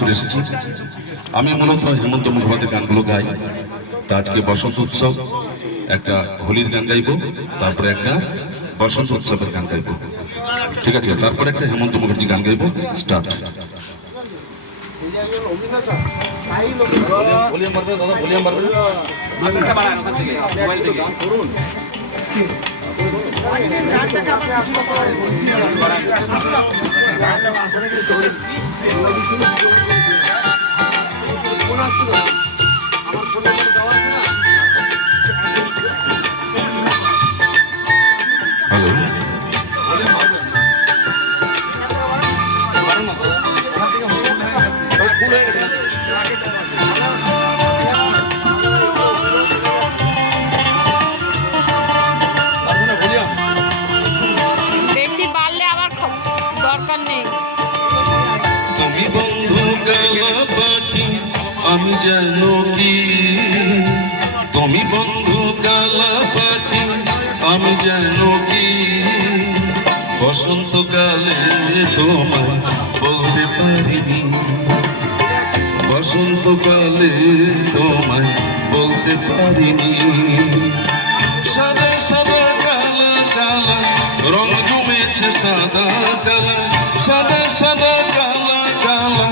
করে এসেছি। আমি মূলত হেমন্ত মুখোপাধ্যায়ের গানগুলো গাই। তা আজকে বসন্ত উৎসব, একটা হোলির গান গাইবো, তারপরে একটা বসন্ত উৎসবের গান গাইবো, ঠিক আছে? তারপরে একটা হেমন্ত মুখার্জি গান গাইবো। স্টার্ট। হ্যালো, বেশি বাড়লে আমার দরকার নেই। তুমি বন্ধু কালা পাখি, আমি যেন কি, তুমি বন্ধু কালা পাখি, আমি যেন কি, বসন্তকালে তোমায় বলতে পারিনি, বসন্তকালে তোমায় বলতে পারিনি। সাদা সাদা কালা কালা রং জমেছে, সাদা কালা, সাদা সাদা কালা কালা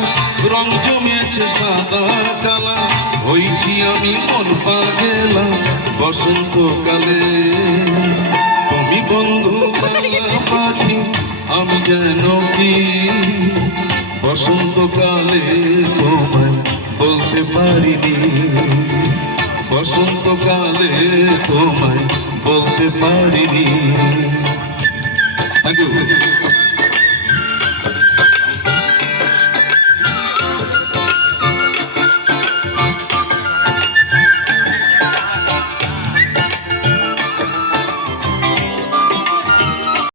রং জমেছে, সাদা কালা হইছি আমি মন পাগেলা বসন্তকালে। তুমি বন্ধু কালা পাখি, আমি যেন কি, বসন্তকালে তোমায় বলতে পারিনি, বসন্তকালে তোমায় বলতে পারিনি। Thank you.